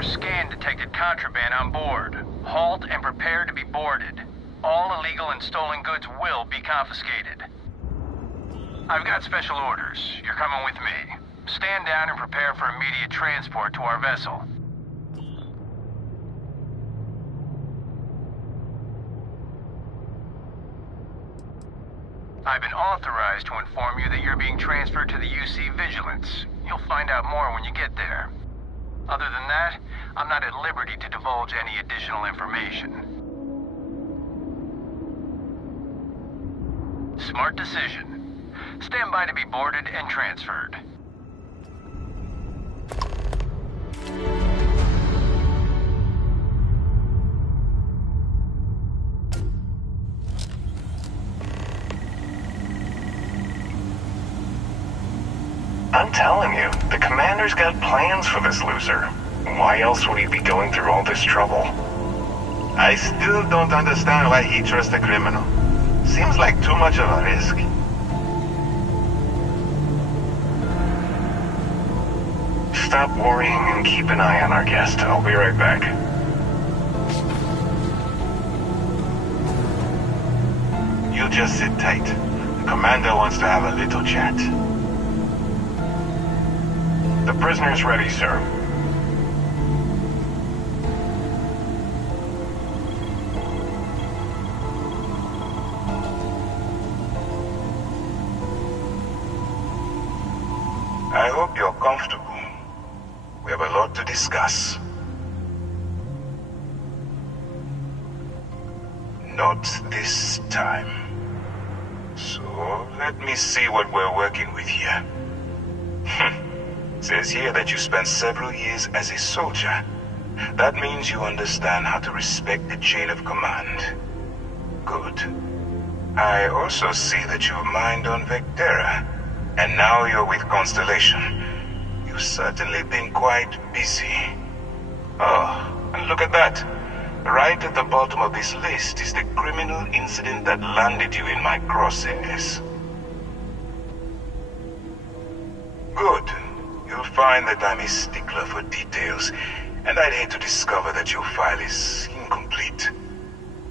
your scan detected contraband on board. Halt and prepare to be boarded. All illegal and stolen goods will be confiscated. I've got special orders. You're coming with me. Stand down and prepare for immediate transport to our vessel. I've been authorized to inform you that you're being transferred to the UC Vigilance. You'll find out more when you get there. Other than that, I'm not at liberty to divulge any additional information. Smart decision. Stand by to be boarded and transferred. I'm telling you, the commander's got plans for this loser. Why else would he be going through all this trouble? I still don't understand why he trusts a criminal. Seems like too much of a risk. Stop worrying and keep an eye on our guest. I'll be right back. You just sit tight. The commander wants to have a little chat. The prisoner's ready, sir. I hope you're comfortable. We have a lot to discuss. Not this time. So, let me see what we're working with here. Says here that you spent several years as a soldier. That means you understand how to respect the chain of command. Good. I also see that you've mined on Vectera, and now you're with Constellation. You've certainly been quite busy. Oh, and look at that. Right at the bottom of this list is the criminal incident that landed you in my crosshairs. Good. You'll find that I'm a stickler for details, and I'd hate to discover that your file is incomplete.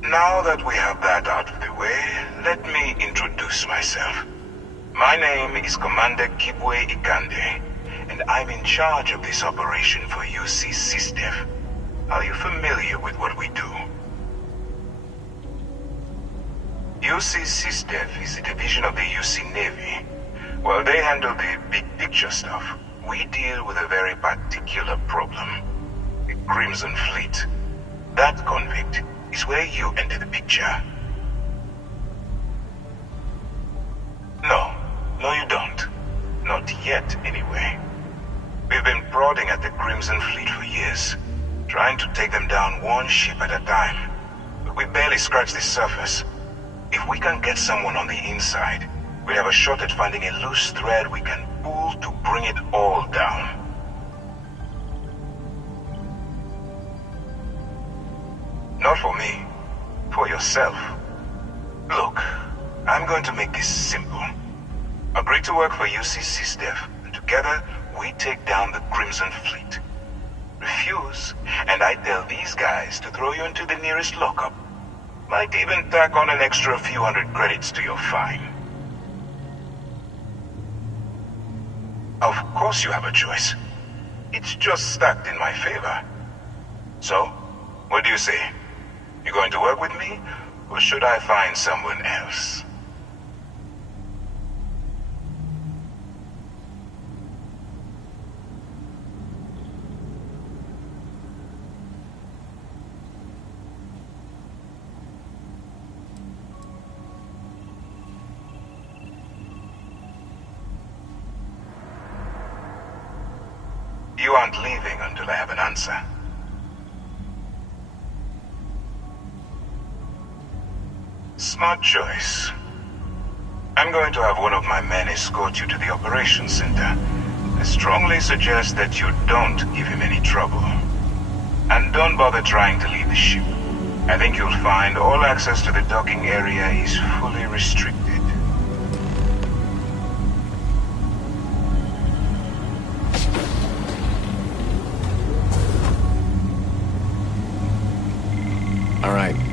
Now that we have that out of the way, let me introduce myself. My name is Commander Kibwe Ikande, and I'm in charge of this operation for UC SysDef. Are you familiar with what we do? UC SysDef is a division of the UC Navy. While they handle the big picture stuff, we deal with a very particular problem. The Crimson Fleet. That convict is where you enter the picture. No, you don't. Not yet, anyway. We've been prodding at the Crimson Fleet for years, trying to take them down one ship at a time. But we barely scratched the surface. If we can get someone on the inside, we have a shot at finding a loose thread we can pull to bring it all down. Not for me. For yourself. Look, I'm going to make this simple. Agree to work for UC SysDef, and together we take down the Crimson Fleet. Refuse, and I tell these guys to throw you into the nearest lockup. Might even tack on an extra few hundred credits to your fine. Of course you have a choice. It's just stacked in my favor. So, what do you say? You going to work with me, or should I find someone else? You aren't leaving until I have an answer. Smart choice. I'm going to have one of my men escort you to the operations center. I strongly suggest that you don't give him any trouble. And don't bother trying to leave the ship. I think you'll find all access to the docking area is fully restricted.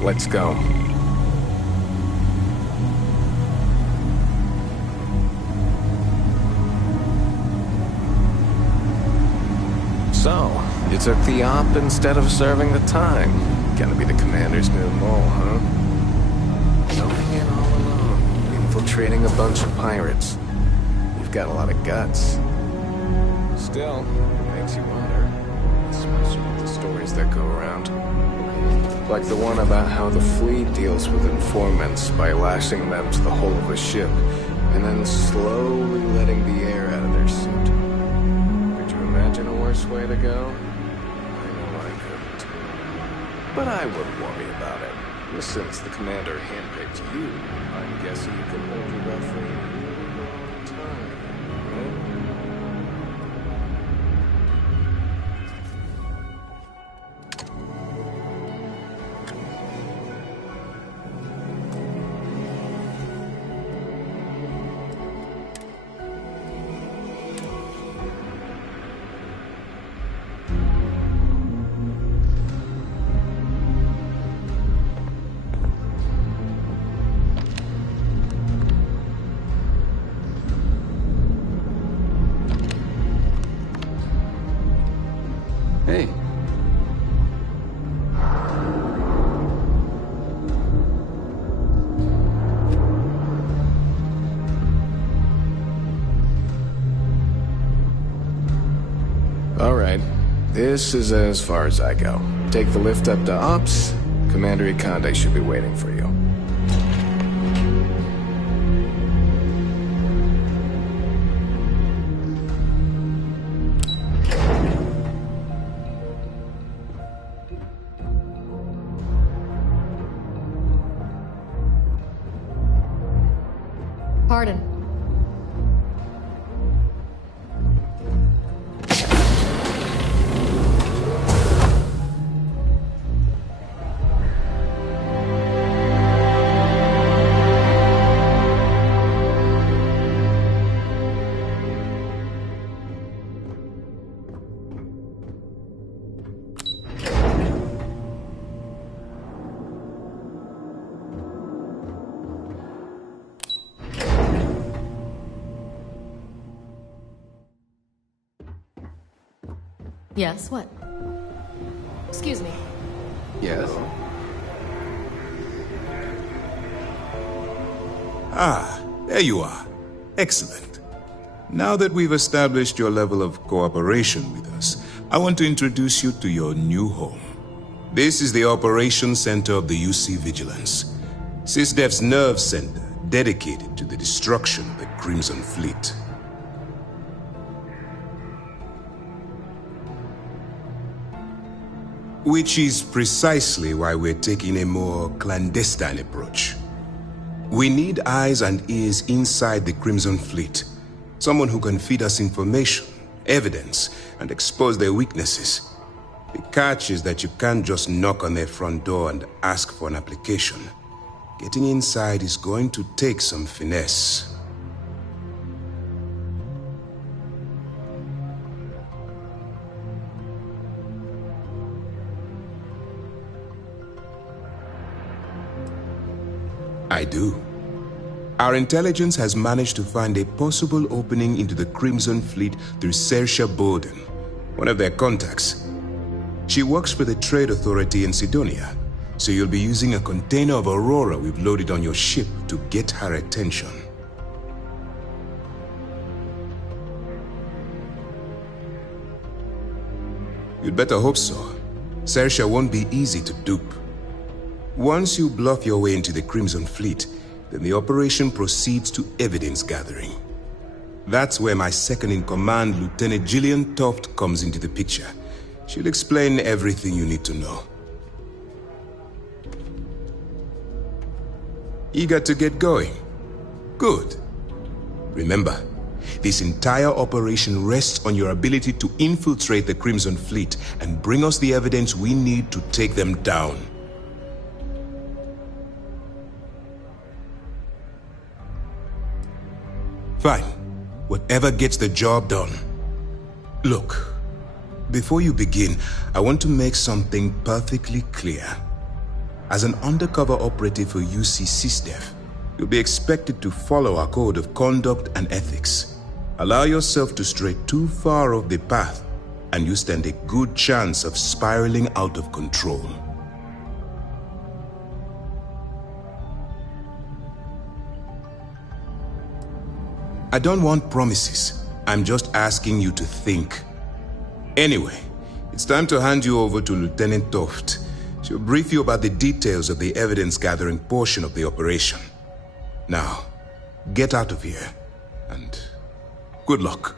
Let's go. So, you took the op instead of serving the time. Gonna be the commander's new mole, huh? Going in all alone, infiltrating a bunch of pirates. You've got a lot of guts. Still, it makes you wonder, especially with the stories that go around. Like the one about how the fleet deals with informants by lashing them to the hull of a ship, and then slowly letting the air out of their suit. Could you imagine a worse way to go? I know I couldn't. But I wouldn't worry about it. Since the commander handpicked you, I'm guessing you can hold your breath for a really long time, right? Hey. All right. This is as far as I go. Take the lift up to Ops. Commander Ikonde should be waiting for you. Pardon. Yes, what? Excuse me. Yes? Ah, there you are. Excellent. Now that we've established your level of cooperation with us, I want to introduce you to your new home. This is the Operations Center of the UC Vigilance, SysDef's nerve center dedicated to the destruction of the Crimson Fleet. Which is precisely why we're taking a more clandestine approach. We need eyes and ears inside the Crimson Fleet. Someone who can feed us information, evidence, and expose their weaknesses. The catch is that you can't just knock on their front door and ask for an application. Getting inside is going to take some finesse. I do. Our intelligence has managed to find a possible opening into the Crimson Fleet through Saoirse Bowden, one of their contacts. She works for the Trade Authority in Sidonia, so you'll be using a container of Aurora we've loaded on your ship to get her attention. You'd better hope so. Saoirse won't be easy to dupe. Once you bluff your way into the Crimson Fleet, then the operation proceeds to evidence gathering. That's where my second-in-command, Lieutenant Gillian Toft, comes into the picture. She'll explain everything you need to know. Eager to get going? Good. Remember, this entire operation rests on your ability to infiltrate the Crimson Fleet and bring us the evidence we need to take them down. Fine. Whatever gets the job done. Look, before you begin, I want to make something perfectly clear. As an undercover operative for UC SysDev, you'll be expected to follow our code of conduct and ethics. Allow yourself to stray too far off the path, and you stand a good chance of spiraling out of control. I don't want promises. I'm just asking you to think. Anyway, it's time to hand you over to Lieutenant Toft. She'll brief you about the details of the evidence-gathering portion of the operation. Now, get out of here, and good luck.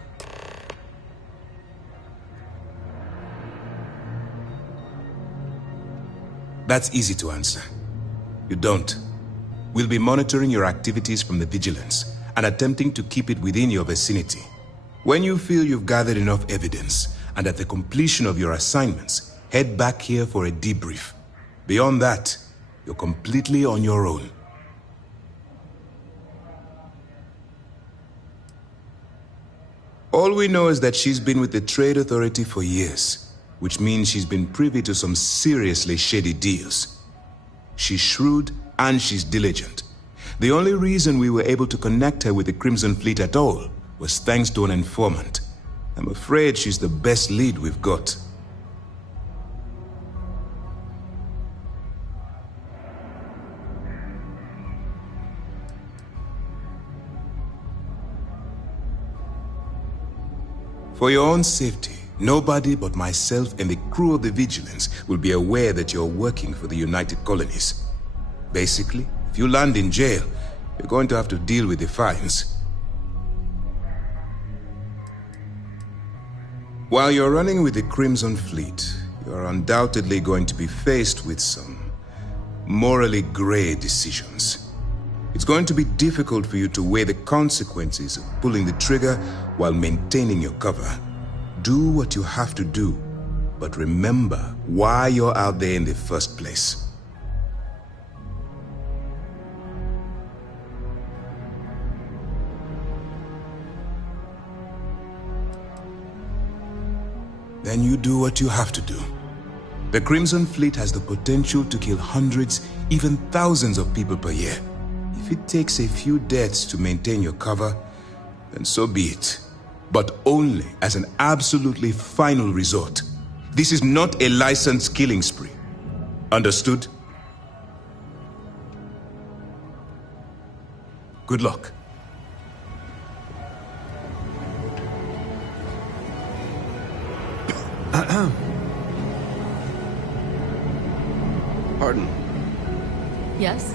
That's easy to answer. You don't. We'll be monitoring your activities from the Vigilance and attempting to keep it within your vicinity. When you feel you've gathered enough evidence, and at the completion of your assignments, head back here for a debrief. Beyond that, you're completely on your own. All we know is that she's been with the Trade Authority for years, which means she's been privy to some seriously shady deals. She's shrewd and she's diligent. The only reason we were able to connect her with the Crimson Fleet at all was thanks to an informant. I'm afraid she's the best lead we've got. For your own safety, nobody but myself and the crew of the Vigilance will be aware that you're working for the United Colonies. Basically, if you land in jail, you're going to have to deal with the fines. While you're running with the Crimson Fleet, you're undoubtedly going to be faced with some morally gray decisions. It's going to be difficult for you to weigh the consequences of pulling the trigger while maintaining your cover. Do what you have to do, but remember why you're out there in the first place. Then you do what you have to do. The Crimson Fleet has the potential to kill hundreds, even thousands of people per year. If it takes a few deaths to maintain your cover, then so be it. But only as an absolutely final resort. This is not a licensed killing spree. Understood? Good luck. Pardon. Yes?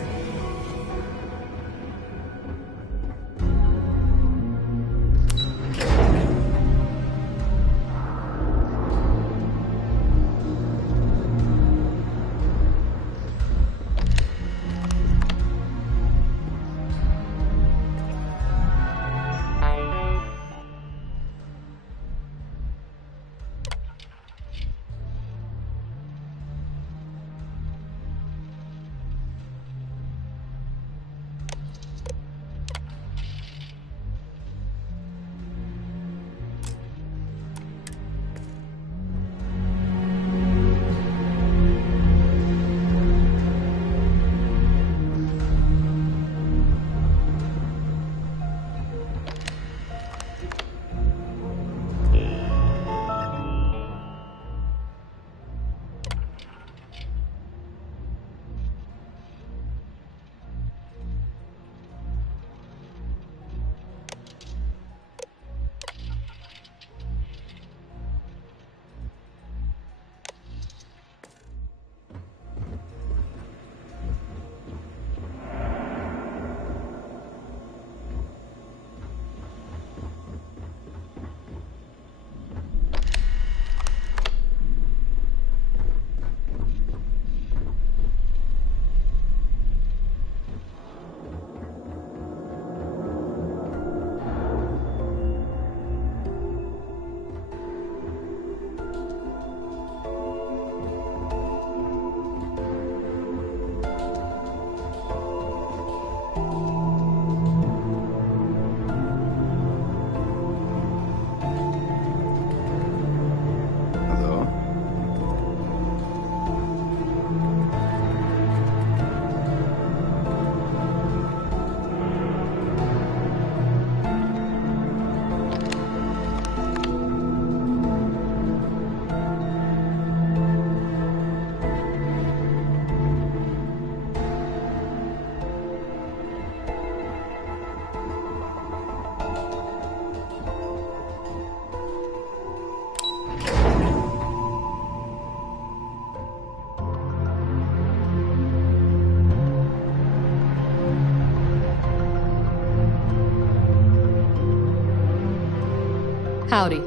Howdy.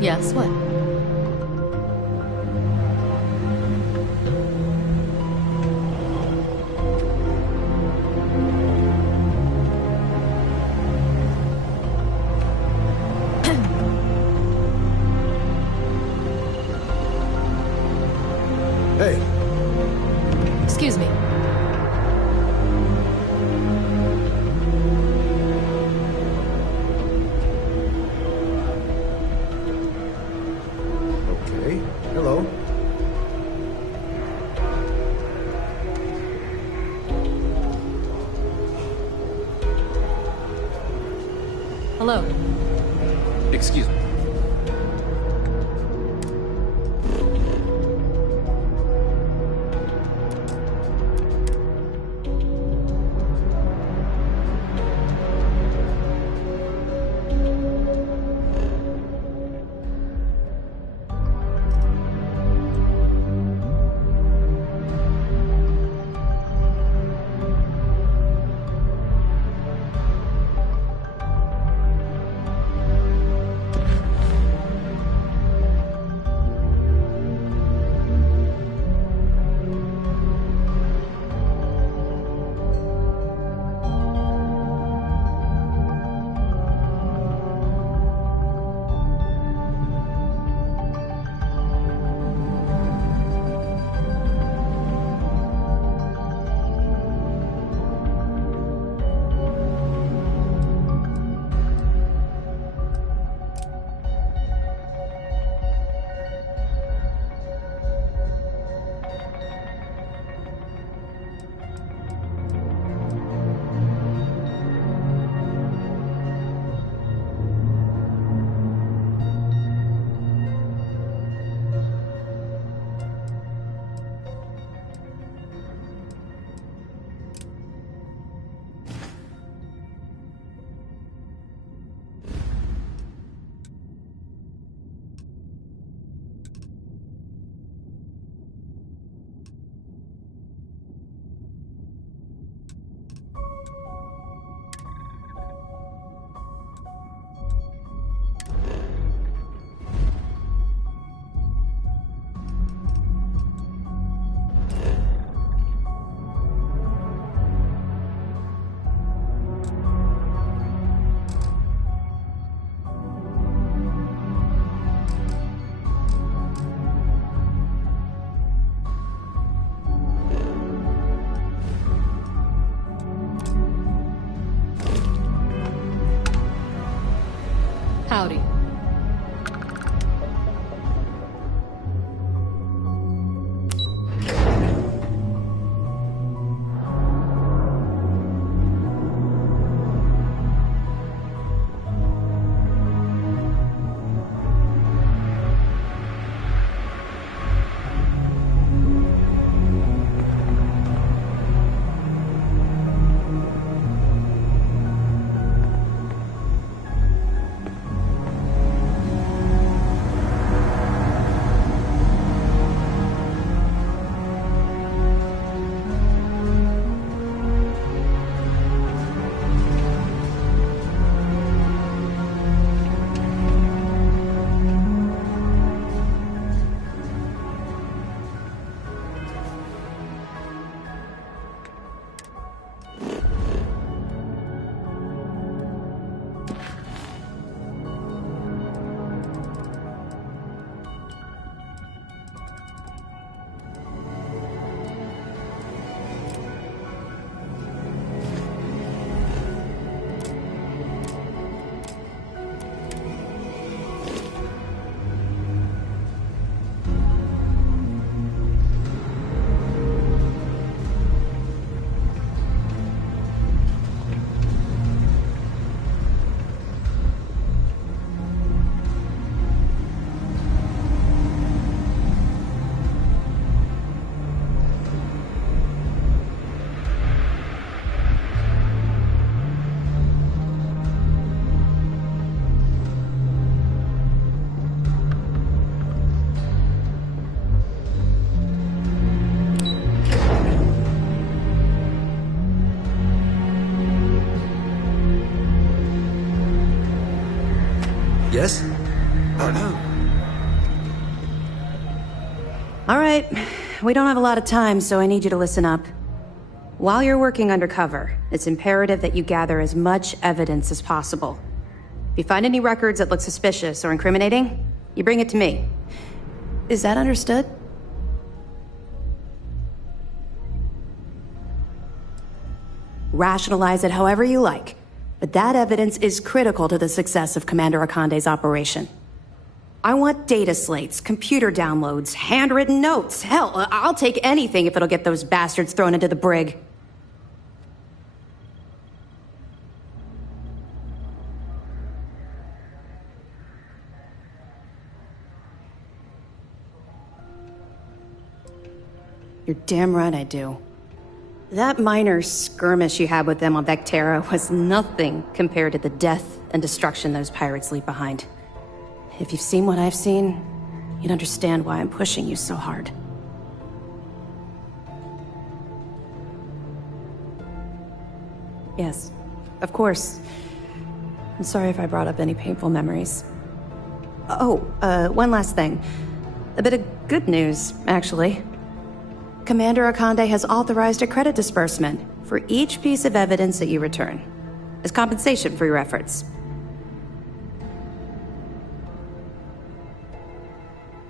Yes, what? Hey. Excuse me. Okay. Hello. Hello. Excuse me. All right, we don't have a lot of time, so I need you to listen up. While you're working undercover, it's imperative that you gather as much evidence as possible. If you find any records that look suspicious or incriminating, you bring it to me. Is that understood? Rationalize it however you like, but that evidence is critical to the success of Commander Akande's operation. I want data slates, computer downloads, handwritten notes. Hell, I'll take anything if it'll get those bastards thrown into the brig. You're damn right I do. That minor skirmish you had with them on Vectera was nothing compared to the death and destruction those pirates leave behind. If you've seen what I've seen, you'd understand why I'm pushing you so hard. Yes, of course. I'm sorry if I brought up any painful memories. Oh, one last thing. A bit of good news, actually. Commander Akande has authorized a credit disbursement for each piece of evidence that you return, as compensation for your efforts.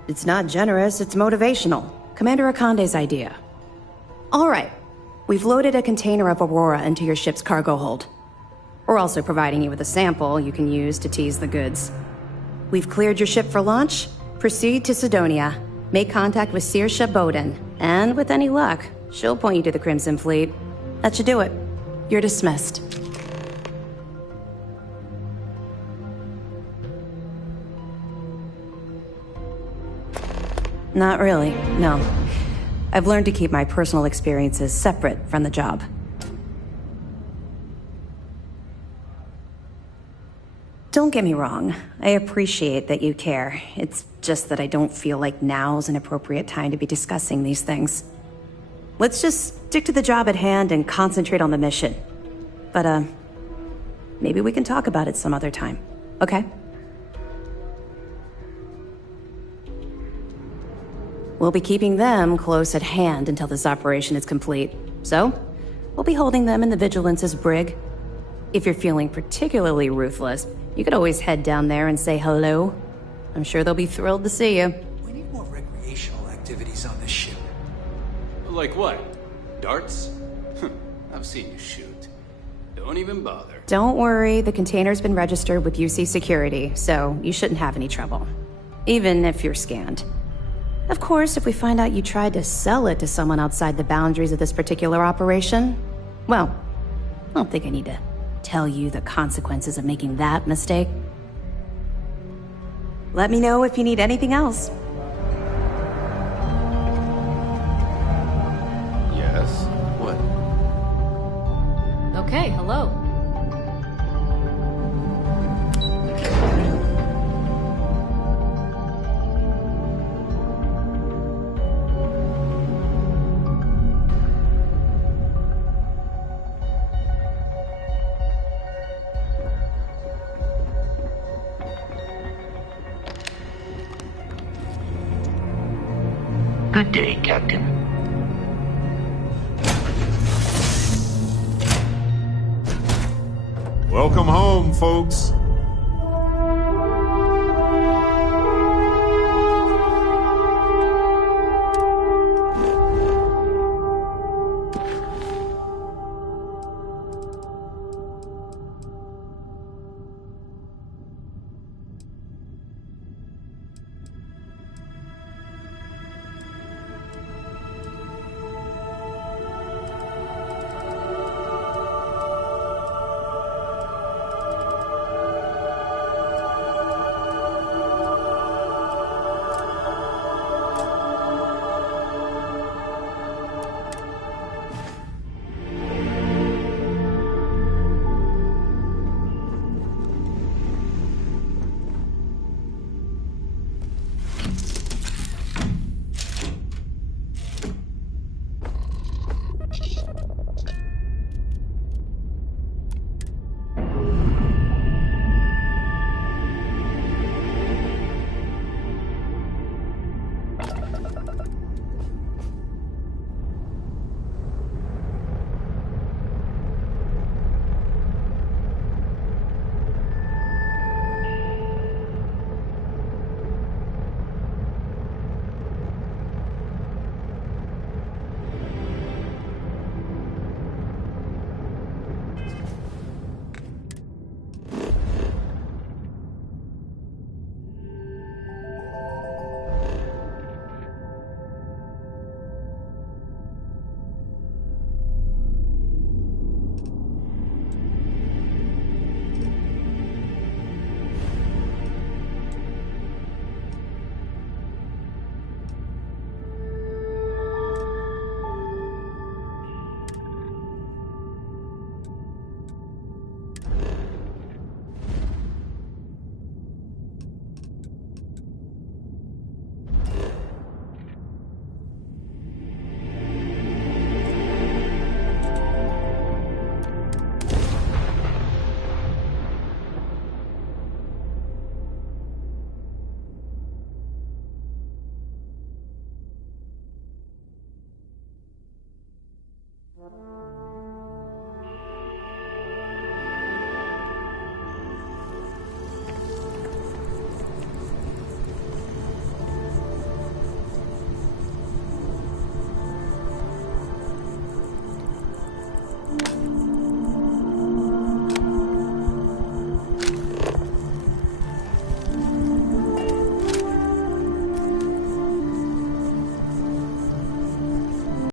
It's not generous, it's motivational. Commander Akande's idea. All right, we've loaded a container of Aurora into your ship's cargo hold. We're also providing you with a sample you can use to tease the goods. We've cleared your ship for launch. Proceed to Sidonia. Make contact with Saoirse Bowden, and with any luck, she'll point you to the Crimson Fleet. That should do it. You're dismissed. Not really, no. I've learned to keep my personal experiences separate from the job. Don't get me wrong, I appreciate that you care. It's just that I don't feel like now's an appropriate time to be discussing these things. Let's just stick to the job at hand and concentrate on the mission. But, maybe we can talk about it some other time, okay? We'll be keeping them close at hand until this operation is complete. So, we'll be holding them in the Vigilance's brig. If you're feeling particularly ruthless, you could always head down there and say hello. I'm sure they'll be thrilled to see you. We need more recreational activities on this ship. Like what? Darts? I've seen you shoot. Don't even bother. Don't worry, the container's been registered with UC Security, so you shouldn't have any trouble. Even if you're scanned. Of course, if we find out you tried to sell it to someone outside the boundaries of this particular operation, well, I don't think I need to tell you the consequences of making that mistake. Let me know if you need anything else. Yes? What? Okay, hello. Good day, Captain. Welcome home, folks.